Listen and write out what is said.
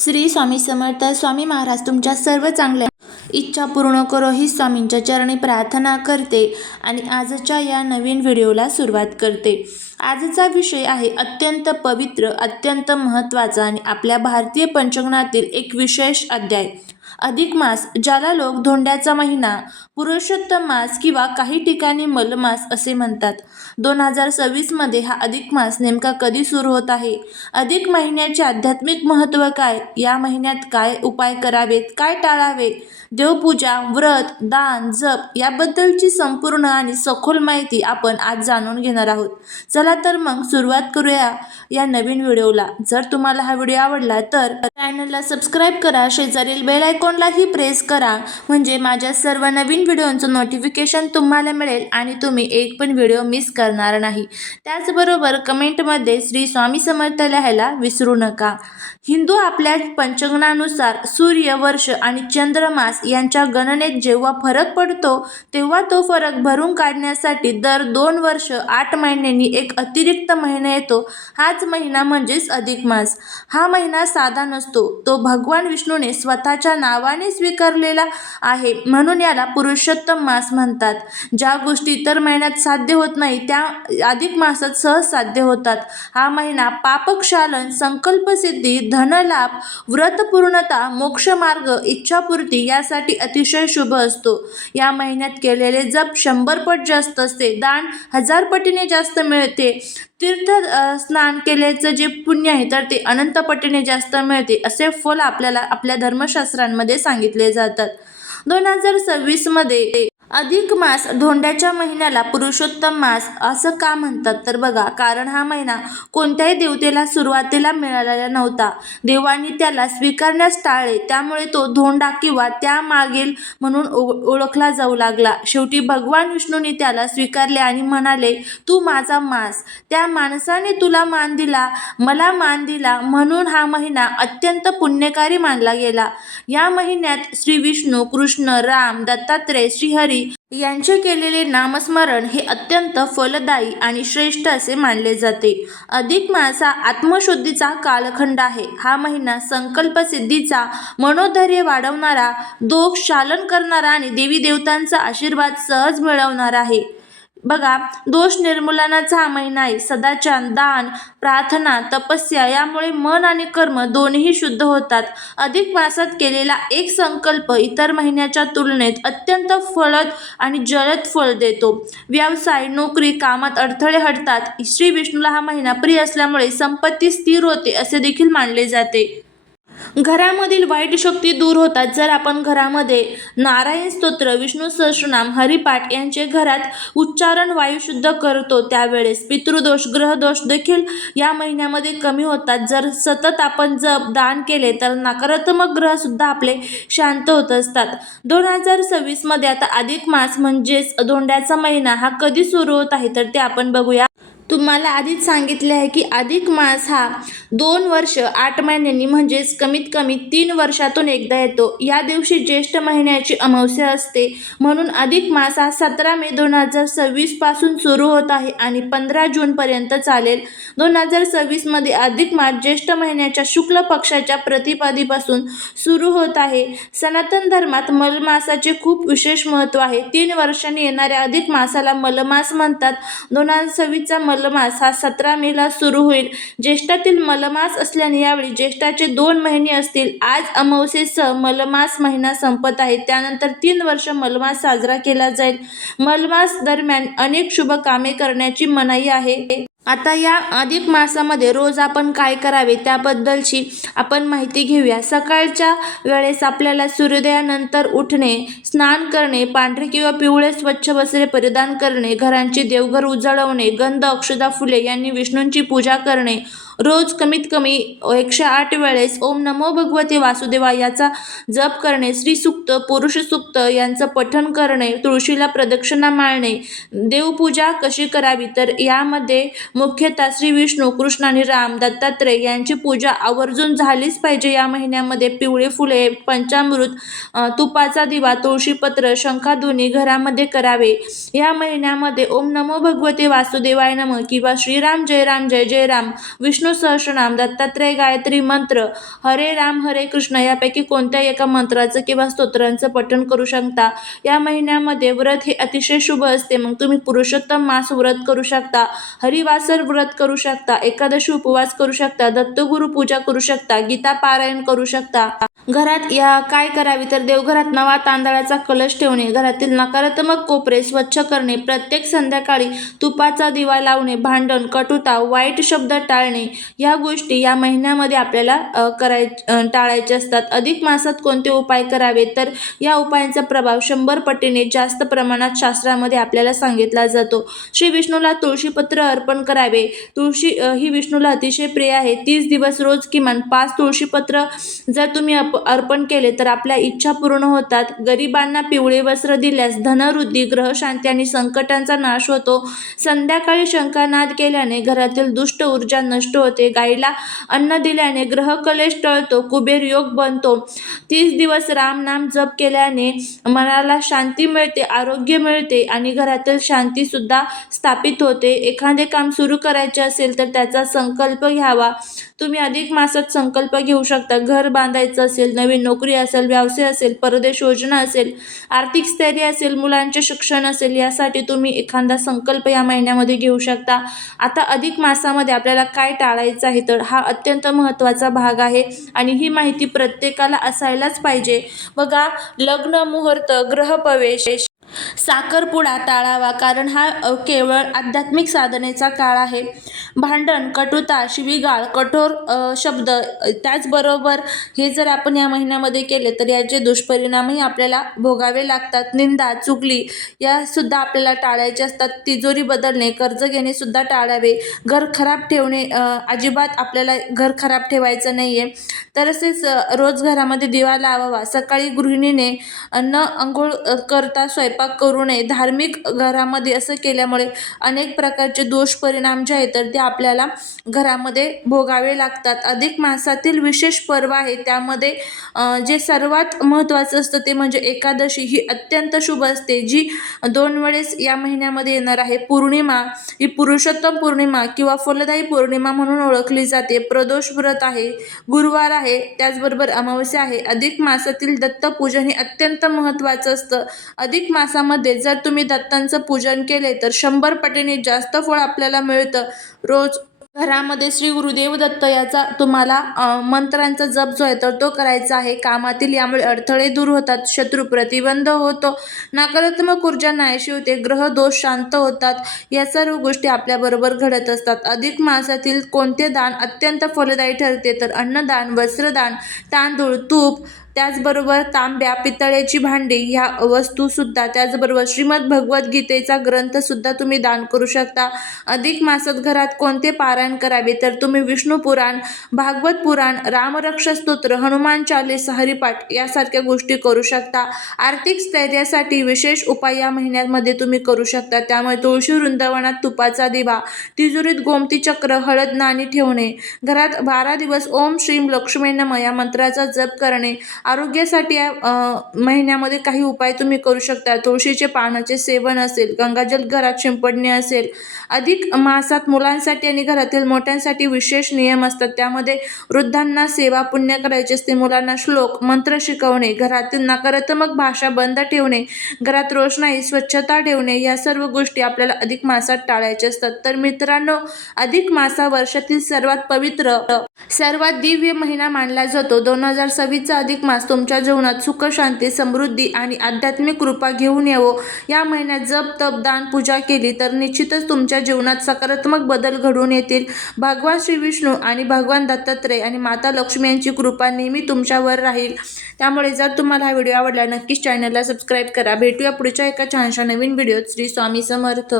श्री स्वामी समर्थ स्वामी महाराज तुमच्या सर्व चांगल्या इच्छा पूर्ण करो ही स्वामींच्या चरणी प्रार्थना करते आणि आजच्या या नवीन व्हिडिओला सुरुवात करते. आजचा विषय आहे अत्यंत पवित्र अत्यंत महत्त्वाचा आणि आपल्या भारतीय पंचगणातील एक विशेष अध्याय. अधिक मास ज्याला लोक धोंड्याचा महिना पुरुषोत्तम मास किंवा काही ठिकाणी मलमास असे म्हणतात. दोन हजार सव्वीसमध्ये हा अधिक मास नेमका कधी सुरू होत आहे? अधिक महिन्याचे आध्यात्मिक महत्त्व काय? या महिन्यात काय उपाय करावेत? काय टाळावे देवपूजा व्रत दान जप याबद्दलची संपूर्ण आणि सखोल माहिती आपण आज जाणून घेणार आहोत. चला तर मग सुरुवात करूया या नवीन व्हिडिओला. जर तुम्हाला हा व्हिडिओ आवडला तर चॅनलला सबस्क्राईब करा. शेजारील बेल आयकॉनलाही प्रेस करा. म्हणजे माझ्या सर्व नवीन व्हिडिओंचं नोटिफिकेशन तुम्हाला मिळेल आणि तुम्ही एक पण व्हिडिओ मिस करणार नाही. त्याचबरोबर कमेंटमध्ये श्री स्वामी समर्थ लिहायला विसरू नका. हिंदू आपल्या पंचगणानुसार सूर्य वर्ष आणि चंद्रमास यांच्या गणनेत जेव्हा फरक पडतो तेव्हा तो फरक भरून काढण्यासाठी दर दोन वर्ष आठ महिन्यांनी एक अतिरिक्त महिना येतो. हाच महिना म्हणजेच अधिक मास. हा महिना साधा नसतो. तो भगवान विष्णूने स्वतःच्या नाव नावाने स्वीकारलेला आहे. म्हणून याला पुरुषोत्तम मास म्हणतात. ज्या गोष्टी इतर महिन्यात साध्य होत नाही त्या अधिक मासात सहज साध्य होतात. हा महिना पापक्षालन संकल्पसिद्धी धनलाभ व्रतपूर्णता मोक्षमार्ग इच्छापूर्ती यासाठी अतिशय शुभ असतो. या महिन्यात केलेले जप शंभर पट जास्त असते. दान हजार पटीने जास्त मिळते. तीर्थ स्नान केल्याचं जे पुण्य आहे तर ते अनंत पटीने जास्त मिळते असे फल आपल्याला आपल्या धर्मशास्त्रांमध्ये सांगितले जातात. दोन हजार सव्वीसमध्ये अधिक मास धोंड्याच्या महिन्याला पुरुषोत्तम मास असं का म्हणतात? तर बघा कारण हा महिना कोणत्याही देवतेला सुरुवातीला मिळालेला नव्हता. देवांनी त्याला स्वीकारण्यास टाळले. त्यामुळे तो धोंडा किंवा त्या मागील म्हणून ओ- ओळखला जाऊ लागला. शेवटी भगवान विष्णूने त्याला स्वीकारले आणि म्हणाले तू माझा मास. त्या माणसाने तुला मान दिला मला मान दिला म्हणून हा महिना अत्यंत पुण्यकारी मानला गेला. या महिन्यात श्री विष्णू कृष्ण राम दत्तात्रय श्रीहरी यांचे केलेले नामस्मरण हे अत्यंत फलदायी आणि श्रेष्ठ असे मानले जाते. अधिक माणसा आत्मशुद्धीचा कालखंड आहे. हा महिना संकल्पसिद्धीचा मनोधैर्य वाढवणारा दोष शालन करणारा आणि देवी देवतांचा आशीर्वाद सहज मिळवणारा आहे. बघा दोष निर्मूलनाचा हा महिना आहे. सदाचार दान प्रार्थना तपस्या यामुळे मन आणि कर्म दोन्ही शुद्ध होतात. अधिक मासात केलेला एक संकल्प इतर महिन्याच्या तुलनेत अत्यंत फळद आणि जलद फळ देतो. व्यवसाय नोकरी कामात अडथळे हटतात. श्री विष्णूला हा महिना प्रिय असल्यामुळे संपत्ती स्थिर होते असे देखील मानले जाते. घरामधील वाईट शक्ती दूर होतात. जर आपण घरामध्ये नारायण स्तोत्र विष्णू सहस्रनाम हरिपाठ यांचे घरात उच्चारण वायुशुद्ध करतो त्यावेळेस पितृदोष ग्रहदोष देखील या महिन्यामध्ये कमी होतात. जर सतत आपण जप दान केले तर नकारात्मक ग्रहसुद्धा आपले शांत होत असतात. दोन हजार सव्वीसमध्ये आता अधिक मास म्हणजेच धोंड्याचा महिना हा कधी सुरू होत आहे तर ते आपण बघूया. तुम्हाला आधीच सांगितले आहे की अधिक मास हा दोन वर्ष आठ महिन्यांनी म्हणजेच कमीत कमी तीन वर्षातून एकदा येतो. या दिवशी ज्येष्ठ महिन्याची अमावस्या असते. म्हणून अधिक मास हा सतरा मे दोन हजार सव्वीसपासून सुरू होत आहे आणि पंधरा जूनपर्यंत चालेल. दोन हजार सव्वीसमध्ये अधिक मास ज्येष्ठ महिन्याच्या शुक्ल पक्षाच्या प्रतिपादीपासून सुरू होत आहे. सनातन धर्मात मलमासाचे खूप विशेष महत्त्व आहे. तीन वर्षांनी येणाऱ्या अधिक मासाला मलमास म्हणतात. दोन हजार सव्वीसचा मल मलमास हा सतरा मेला सुरू होईल. ज्येष्ठातील मलमास असल्याने यावेळी ज्येष्ठाचे दोन महिने असतील. आज अमावस्येसह मलमास महिना संपत आहे. त्यानंतर तीन वर्ष मलमास साजरा केला जाईल. मलमास दरम्यान अनेक शुभ कामे करण्याची मनाई आहे. आता या अधिक मासामध्ये रोज आपण काय करावे त्याबद्दलची आपण माहिती घेऊया. सकाळच्या वेळेस आपल्याला सूर्योदयानंतर उठणे स्नान करणे पांढरे किंवा पिवळे स्वच्छ वस्त्रे परिधान करणे घरांची देवघर उजळवणे गंध अक्षदा फुले यांनी विष्णूंची पूजा करणे रोज कमीत कमी एकशे आठ वेळेस ओम नमो भगवते वासुदेवा याचा जप करणे श्रीसुक्त पुरुष सुक्त यांचं पठण करणे तुळशीला प्रदक्षिणा मारणे देवपूजा कशी करावी? तर यामध्ये मुख्यतः श्री विष्णू कृष्ण आणि राम दत्तात्रय यांची पूजा आवर्जून झालीच पाहिजे. या महिन्यामध्ये पिवळे फुले पंचामृत तुपाचा दिवा तुळशीपत्र शंखाधुनी घरामध्ये करावे. या महिन्यामध्ये ओम नमो भगवते वासुदेवाय नम किंवा श्रीराम जय राम जय जय राम विष्णू विष्णू सहस्रनाम दत्तात्रय गायत्री मंत्र हरे राम हरे कृष्ण यापैकी कोणत्याही एका मंत्राचं किंवा स्तोत्रांचं पठण करू शकता. या महिन्यामध्ये व्रत हे अतिशय शुभ असते. मग तुम्ही पुरुषोत्तम मास व्रत करू शकता हरिवासर व्रत करू शकता एकादशी उपवास करू शकता दत्तगुरु पूजा करू शकता गीता पारायण करू शकता. घरात या काय करावे तर देवघरात नवा तांदळाचा कलश ठेवणे घरातील नकारात्मक कोपरे स्वच्छ करणे प्रत्येक संध्याकाळी तुपाचा दिवा लावणे भांडण कटुता वाईट शब्द टाळणे या गोष्टी या महिन्यामध्ये आपल्याला कराय टाळायचे असतात. अधिक मासात कोणते उपाय करावे तर या उपायांचा प्रभाव शंभर पटीने जास्त प्रमाणात शास्त्रामध्ये आपल्याला सांगितला जातो. श्री विष्णूला तुळशीपत्र अर्पण करावे. तुळशी ही विष्णूला अतिशय प्रिय आहे. तीस दिवस रोज किमान पाच तुळशीपत्र जर तुम्ही अर्पण केले तर आपल्या इच्छा पूर्ण होतात. गरिबांना पिवळे वस्त्र दिल्यास धनवृद्धी ग्रहशांती आणि संकटांचा नाश होतो. संध्याकाळी शंकानाद केल्याने घरातील दुष्ट ऊर्जा नष्ट होते. गाईला अन्न दिल्याने ग्रह कलेश टळतो. कुबेर योग बनतो. तीस दिवस रामनाम जप केल्याने मनाला शांती मिळते आरोग्य मिळते आणि घरातील शांती सुद्धा स्थापित होते. एखादे काम सुरू करायचे असेल तर त्याचा संकल्प घ्यावा. तुम्ही अधिक मासात संकल्प घेऊ शकता. घर बांधायचं असेल नवीन नोकरी असेल व्यवसाय असेल परदेश योजना असेल आर्थिक स्थैर्य असेल मुलांचे शिक्षण असेल यासाठी तुम्ही एखादा संकल्प या महिन्यामध्ये घेऊ शकता. आता अधिक मासामध्ये आपल्याला काय टाळायचं आहे तर हा अत्यंत महत्त्वाचा भाग आहे आणि ही माहिती प्रत्येकाला असायलाच पाहिजे. बघा लग्न मुहूर्त ग्रहप्रवेश साखरपुडा टाळावा कारण हा केवळ आध्यात्मिक साधनेचा काळ आहे. भांडण कटुता शिवीगाळ कठोर शब्द त्याचबरोबर हे जर आपण या महिन्यामध्ये केले तर याचे दुष्परिणामही आपल्याला भोगावे लागतात. निंदा चुगली यासुद्धा आपल्याला टाळायचे असतात. तिजोरी बदलणे कर्ज घेणे सुद्धा टाळावे. घर खराब ठेवणे अजिबात आपल्याला घर खराब ठेवायचं नाही आहे तर तसेच रोज घरामध्ये दिवा लावावा सकाळी गृहिणीने न अंघोळ करता स्वयंपाक करू नये. धार्मिक घरामध्ये असं केल्यामुळे अनेक प्रकारचे दोष परिणाम जे आहेत तर ते आपल्याला घरामध्ये भोगावे लागतात. अधिक मासातील विशेष पर्व आहे त्यामध्ये जे सर्वात महत्त्वाचं असतं ते म्हणजे एकादशी. ही अत्यंत शुभ असते जी दोन वेळेस या महिन्यामध्ये येणार आहे. पौर्णिमा ही पुरुषोत्तम पौर्णिमा किंवा फलदायी पौर्णिमा म्हणून ओळखली जाते. प्रदोष व्रत आहे गुरुवार आहे त्याचबरोबर अमावस्या आहे. अधिक मासातील दत्तपूजन हे अत्यंत महत्त्वाचं असतं. अधिक मास मासामध्ये जर तुम्ही दत्तांचं पूजन केले तर शंभर पटीने जास्त फळ आपल्याला मिळतं. रोज घरामध्ये श्री गुरुदेव दत्त याचा तुम्हाला मंत्रांचा जप जो आहे तर तो करायचा आहे. कामातील यामुळे अडथळे दूर होतात शत्रू प्रतिबंध होतो नकारात्मक ऊर्जा नाहीशी होते ग्रह दोष शांत होतात या सर्व गोष्टी आपल्याबरोबर घडत असतात. अधिक मासातील कोणते दान अत्यंत फलदायी ठरते तर अन्नदान वस्त्रदान तांदूळ तूप त्याचबरोबर तांब्या पितळेची भांडी ह्या वस्तूसुद्धा त्याचबरोबर श्रीमद भगवद्गीतेचा ग्रंथसुद्धा तुम्ही दान करू शकता. अधिक मासात घरात कोणते पारायण करावे? तर तुम्ही विष्णू पुराण भागवत पुराण रामरक्ष स्तोत्र हनुमान चालीस हरिपाठ यासारख्या गोष्टी करू शकता. आर्थिक स्थैर्यासाठी विशेष उपाय या महिन्यामध्ये तुम्ही करू शकता. त्यामुळे तुळशी वृंदावनात तुपाचा दिवा तिजोरीत गोमती चक्र हळद नाणी ठेवणे घरात बारा दिवस ओम श्रीम लक्ष्मी नम या मंत्राचा जप करणे आरोग्यासाठी महिन्यामध्ये काही उपाय तुम्ही करू शकता. तुळशीचे पानाचे सेवन असेल गंगाजल घरात शिंपडणे असेल अधिक मासात मुलांसाठी आणि घरातील मोठ्यांसाठी विशेष नियम असतात. त्यामध्ये वृद्धांना सेवा पुण्य करायचे असते. मुलांना श्लोक मंत्र शिकवणे घरातील नकारात्मक भाषा बंद ठेवणे घरात रोषणाई स्वच्छता ठेवणे या सर्व गोष्टी आपल्याला अधिक मासात टाळायच्या असतात. तर मित्रांनो अधिक मासा वर्षातील सर्वात पवित्र सर्वात दिव्य महिना मानला जातो. दोन हजार सव्वीसचा अधिक मास तुमच्या जीवनात सुख शांती समृद्धी आणि आध्यात्मिक कृपा घेऊन येवो. या महिन्यात जप तप दान पूजा केली तर निश्चितच तुमच्या जीवनात सकारात्मक बदल घडून येतील. भगवान श्री विष्णू आणि भगवान दत्तात्रय आणि माता लक्ष्मी यांची कृपा नेहमी तुमच्यावर राहील. त्यामुळे जर तुम्हाला हा व्हिडिओ आवडला नक्कीच चॅनलला सबस्क्राईब करा. भेटूया पुढच्या एका छानशा नवीन व्हिडिओत. श्री स्वामी समर्थ.